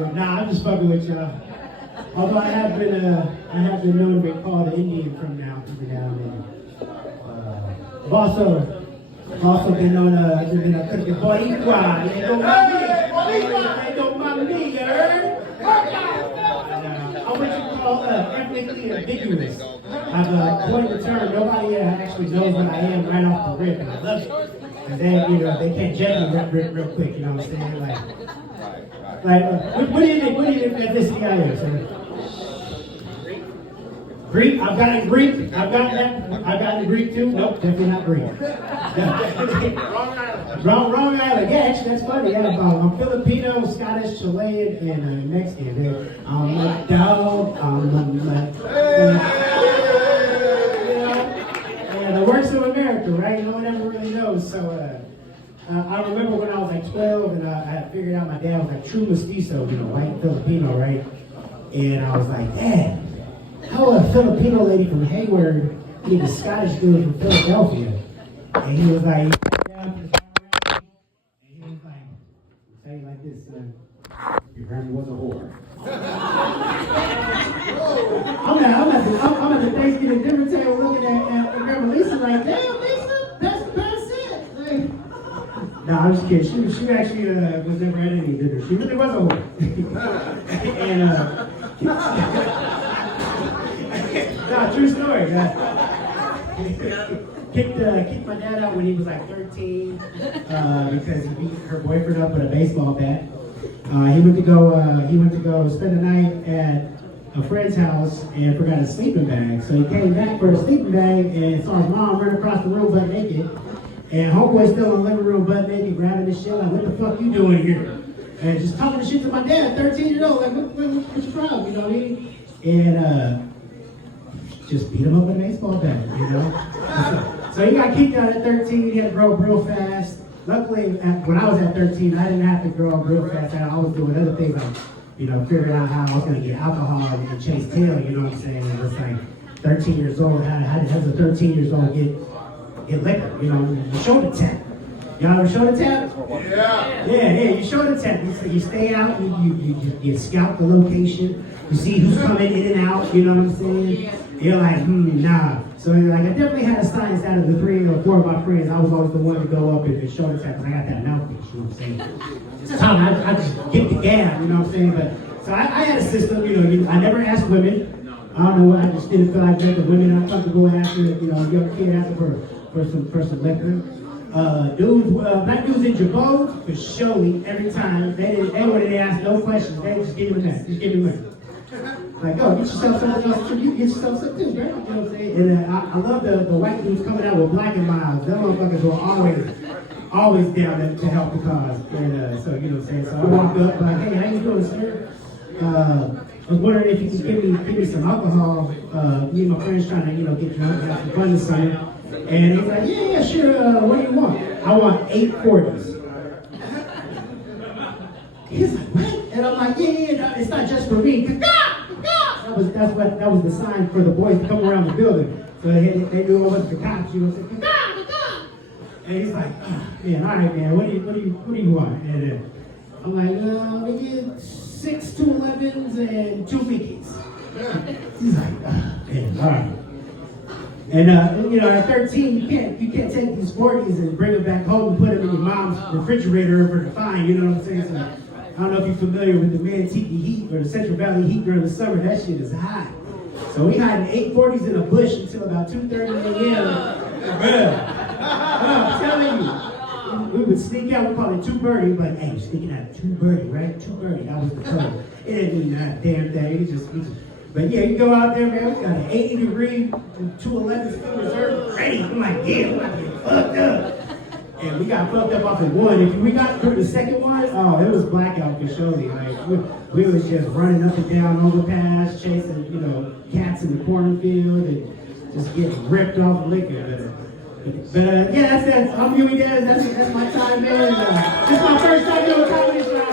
good. Nah, I'm just fucking with y'all. Although I have been known to be called an Indian from now and then. I've also been known I've been a cookie boricua. They don't mind me, you heard? I'm what you call ethnically ambiguous. I've coined the term. Nobody actually knows what I am right off the rip, and I love it. And then, they can't judge me real quick, you know what I'm saying? What do you think ethnicity I am, sir? Greek? I've got a Greek. I've got the Greek too. Nope, definitely not Greek. Wrong island. Wrong island. Yeah, actually, that's funny. Yeah, I'm Filipino, Scottish, Chilean, and Mexican. I'm a dog. And the works of America, right? No one ever really knows. So, I remember when I was like 12, and I had figured out my dad was like true mestizo, white Filipino, right? And I was like, Dad, how a Filipino lady from Hayward get a Scottish dude from Philadelphia? And he was like, and he was like, I'll tell you like this, son, your grandma was a whore. I'm at the Thanksgiving dinner table looking at Grandma Lisa like, damn, Lisa, that's it. Like, no, I'm just kidding. She actually was never at any dinner. She really was a whore. No, true story. Kicked my dad out when he was like 13 because he beat her boyfriend up with a baseball bat. He went to go spend the night at a friend's house and forgot his sleeping bag. So he came back for his sleeping bag and saw his mom run across the room butt naked. And homeboy still in the living room butt naked, grabbing his shit like, what the fuck you doing here? And just talking shit to my dad, 13 years old, like, what's your problem, you know what I mean? And just beat him up with a baseball bat, So he got kicked out at 13, he had to grow up real fast. Luckily, when I was at 13, I didn't have to grow up real fast. I was doing other things, like, figuring out how I was going to get alcohol and chase tail, you know what I'm saying? And it's like 13 years old, how does a 13 years old get liquor? You shoulder tap. Y'all ever shoulder tap? Yeah, you shoulder tap. You stay out, you scout the location, you see who's coming in and out, you know what I'm saying? You're like, nah. So like, I definitely had a science out of the 3 or 4 of my friends. I was always the one to go up and shoulder tap because I got that mouthpiece, you know what I'm saying? It's time I just get the gab, you know what I'm saying? But so I had a system, I never asked women. I don't know, I just didn't feel like that. The women I'm comfortable after, young kid asking for some liquor. Black dudes in Jabot, for surely every time they wouldn't ask no questions. They just give me that. Just give me money. Like, get yourself something else too. You get yourself something too, right? You know what I'm saying? And I love the white dudes coming out with black and miles. Them motherfuckers were always down to help the cause. And so, you know what I'm saying? So I walked up like, hey, how you doing, sir? I was wondering if you could give me some alcohol. Me and my friends trying to, get drunk, have some fun this summer. And he's like, yeah, sure. What do you want? I want 8 40s. He's like, what? And I'm like, yeah, it's not just for me. That was the sign for the boys to come around the building. So they knew it was the cops. You know, say, and he's like, man, all right, man, what do you want? And I'm like, we get 6 211s and 2 Mickey's. He's like, man, all right. And at 13, you can't take these 40s and bring them back home and put them in your mom's refrigerator for the fine. You know what I'm saying? So, I don't know if you're familiar with the Manteca heat or the Central Valley heat during the summer. That shit is hot. So we hiding 8 40s in a bush until about 2:30 a.m. I'm telling you, we would sneak out. We call it 2 birdie, but hey, you're sneaking out 2 birdie, right? 2 birdie. That was the code. It didn't mean that damn thing. It just. But yeah, you go out there, man. We got an 80-degree 211 still reserved, ready. I'm like, yeah, we're about to get fucked up. And we got fucked up off of one. If we got through the second one, oh, it was blackout for surely. Like we was just running up and down overpass, chasing, cats in the cornfield, and just getting ripped off liquor. But yeah, that's I'm Huey Dez. That's my time, man. This is my first time doing comedy show.